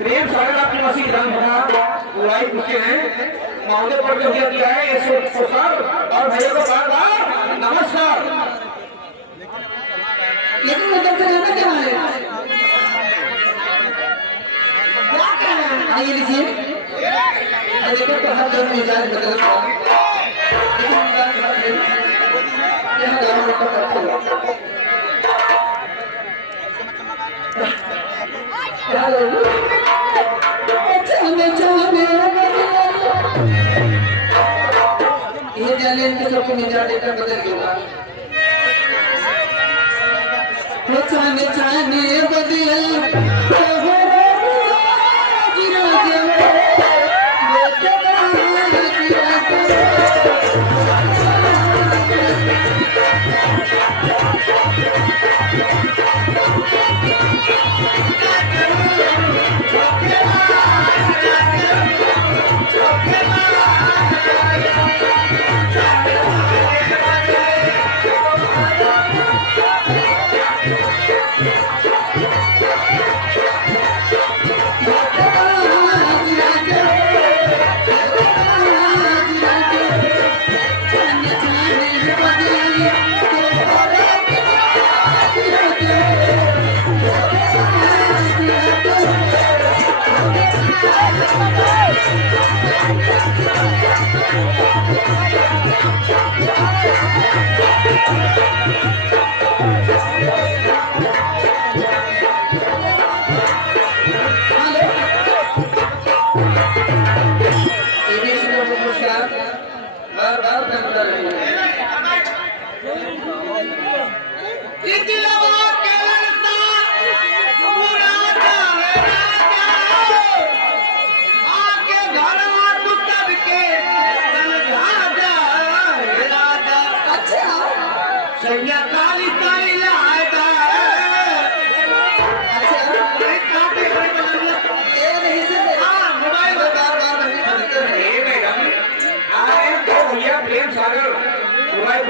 प्रेम सागर अपनी मसीह रंग भरा बुराई पूछे हैं महोदय पर जो किया है ये सर और भैया को बार बार नमस्कार। लेकिन उधर से रहना क्या है? क्या कहना है? आइए लीजिए। देखो तो हर जगह मिजाज बदल रहा है। लेकिन मिजाज बदल रहा है। यह गाँव का करते हैं। ये जाने इनके सबको मिजाज एकदम बदल गया। चाने चाने बदल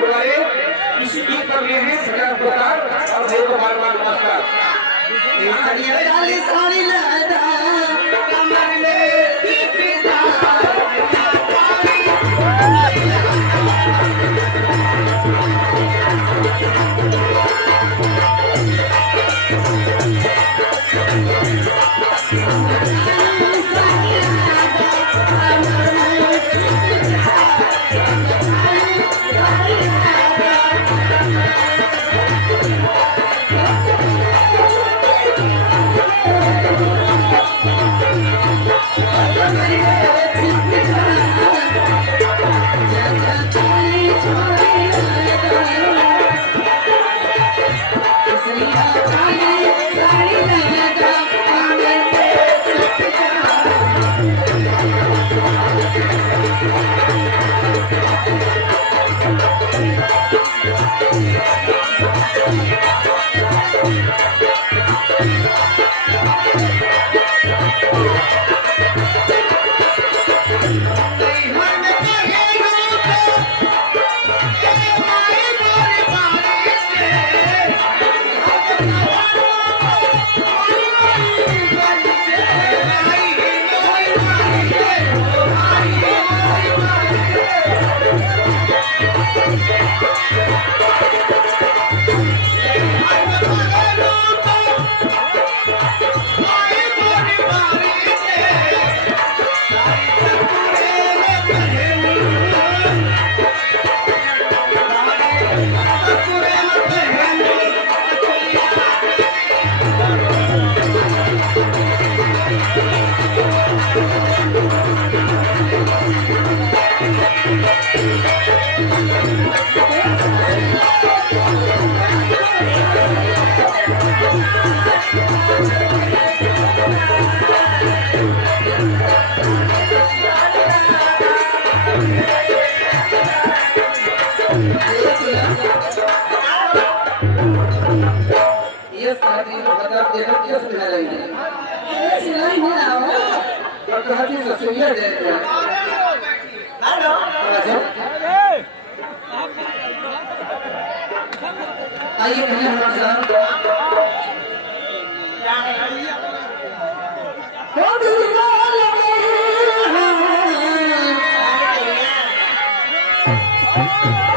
बुलाए किसी गीत कर लिए हैं प्रकार और भाई को बार बार नमस्कार। आइए हमारे साथ है